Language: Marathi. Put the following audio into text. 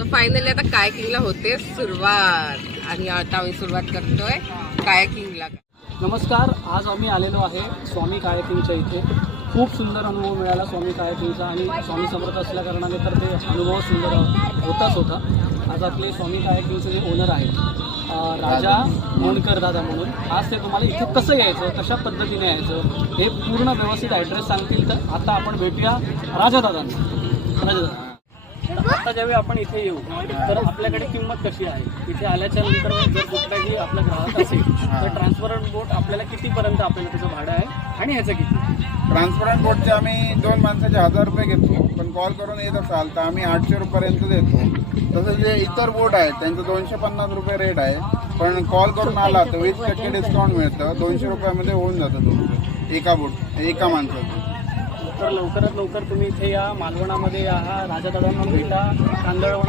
तर फायनली आता कायाकिंगला होते सुरुवात आणि आता आम्ही सुरुवात करतोय कायाकिंगला. नमस्कार, आज आम्ही आलेलो आहे स्वामी कायाकिंगच्या इथे. खूप सुंदर अनुभव मिळाला स्वामी कायाकिंगचा आणि स्वामी समर्थ असल्या कारणाने तर ते अनुभव सुंदर होताच होता. आज आपले स्वामी कायाकिंगचे जे ओनर आहेत राजा मोणकर दादा म्हणून, आज ते तुम्हाला इथे कसं यायचं, कशा पद्धतीने यायचं हे पूर्ण व्यवस्थित ॲड्रेस सांगतील. तर आता आपण भेटूया राजा दादांना. राजा दादा, आता ज्यावेळी आपण इथे येऊ तर आपल्याकडे किंमत कशी आहे? इथे आल्याच्या नंतर जर कुठलाही आपला ग्राहक असेल तर ट्रान्सपरंट बोट आपल्याला कितीपर्यंत आपल्याला त्याचं भाडं आहे आणि ह्याचं किती? ट्रान्सपरंट बोटचे आम्ही 2 माणसाचे 1000 रुपये घेतो, पण कॉल करून येत असाल तर आम्ही 800 रुपयापर्यंत देतो. तसं जे इतर बोट आहेत त्यांचं 250 रुपये रेट आहे, पण कॉल करून आला तर 20% डिस्काउंट मिळतं. 200 रुपयामध्ये होऊन जातं तुमचं एका माणसाचं. तर लवकरात लवकर तुम्ही इथे या, मालवणामध्ये या, राजा दादांना भेटा. कांदळवण